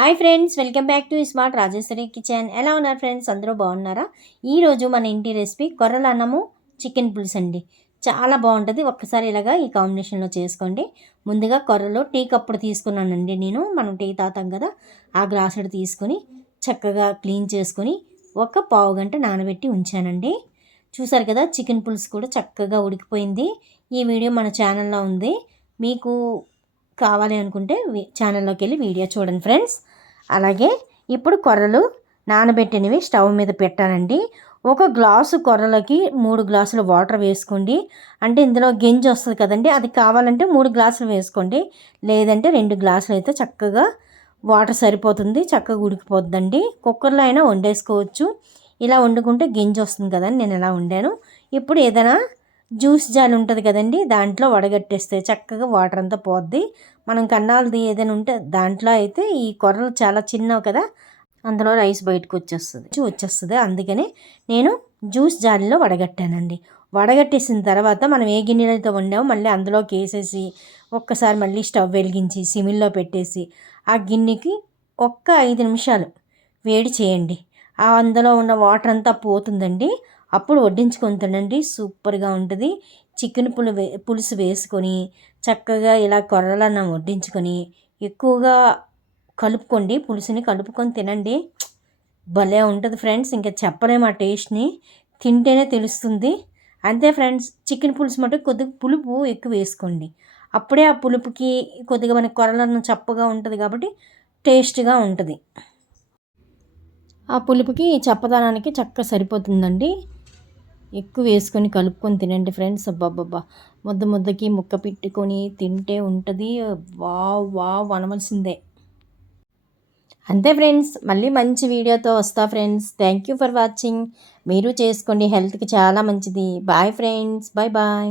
Hi friends, welcome back to smart Rajeshwari kitchen. ఎలా ఉన్నారు friends? అందరూ బాగున్నారా? ఈరోజు మన ఇంటి రెసిపీ కొర్రల అన్నము చికెన్ పులుసు అండి. చాలా బాగుంటుంది. ఒక్కసారి ఇలాగా ఈ కాంబినేషన్లో చేసుకోండి. ముందుగా కొర్రలు టీ కప్పుడు తీసుకున్నానండి నేను. మనం టీ తాతాం కదా, ఆ గ్లాసుడు తీసుకొని చక్కగా క్లీన్ చేసుకొని ఒక పావు గంట నానబెట్టి ఉంచానండి. చూసారు కదా, చికెన్ పులుసు కూడా చక్కగా ఉడికిపోయింది. ఈ వీడియో మన ఛానల్లో ఉంది. మీకు కావాలి అనుకుంటే ఛానల్లోకి వెళ్ళి వీడియో చూడండి ఫ్రెండ్స్. అలాగే ఇప్పుడు కొర్రలు నానబెట్టినవి స్టవ్ మీద పెట్టానండి. ఒక గ్లాసు కొర్రలకి 3 గ్లాసులు వాటర్ వేసుకోండి. అంటే ఇందులో గింజ వస్తుంది కదండి, అది కావాలంటే 3 గ్లాసులు వేసుకోండి. లేదంటే 2 గ్లాసులు అయితే చక్కగా వాటర్ సరిపోతుంది, చక్కగా ఉడికిపోద్దండి. కుక్కర్లో అయినా వండేసుకోవచ్చు. ఇలా వండుకుంటే గింజ వస్తుంది కదండి, నేను ఇలా వండాను. ఇప్పుడు ఏదైనా జ్యూస్ జాలి ఉంటుంది కదండి, దాంట్లో వడగట్టేస్తే చక్కగా వాటర్ అంతా పోద్ది. మనం కన్నాలది ఏదైనా ఉంటే దాంట్లో అయితే ఈ కొర్రలు చాలా చిన్నవి కదా, అందులో రైస్ బయటకు వచ్చేస్తుంది. అందుకని నేను జ్యూస్ జాలిలో వడగట్టానండి. వడగట్టేసిన తర్వాత మనం ఏ గిన్నెలతో వండామో మళ్ళీ అందులోకి వేసేసి ఒక్కసారి మళ్ళీ స్టవ్ వెలిగించి సిమిల్లో పెట్టేసి ఆ గిన్నెకి ఒక్క 5 నిమిషాలు వేడి చేయండి. అందులో ఉన్న వాటర్ అంతా పోతుందండి. అప్పుడు వడ్డించుకొని తినండి, సూపర్గా ఉంటుంది. చికెన్ పులుసు వేసుకొని చక్కగా ఇలా కొర్రలన్నం వడ్డించుకొని ఎక్కువగా కలుపుకోండి. పులుసుని కలుపుకొని తినండి, భలే ఉంటుంది ఫ్రెండ్స్. ఇంకా చెప్పలేము ఆ టేస్ట్ని, తింటేనే తెలుస్తుంది. అంతే ఫ్రెండ్స్. చికెన్ పులుసు మటుకు కొద్దిగా పులుపు ఎక్కువ వేసుకోండి. అప్పుడే ఆ పులుపుకి కొద్దిగా మన కొర్రలన్నం చప్పగా ఉంటుంది కాబట్టి టేస్ట్గా ఉంటుంది. ఆ పులుపుకి చప్పదనానికి చక్కగా సరిపోతుందండి. ఎక్కువ వేసుకొని కలుపుకొని తినండి ఫ్రెండ్స్. అబ్బాబ్బా, ముద్దకి ముక్క పెట్టుకొని తింటే ఉంటుంది. వావ్ వావ్ అనవలసిందే. అంతే ఫ్రెండ్స్. మళ్ళీ మంచి వీడియోతో వస్తా friends. Thank you for watching. మీరు చేసుకోండి, హెల్త్కి చాలా మంచిది. Bye friends, bye bye.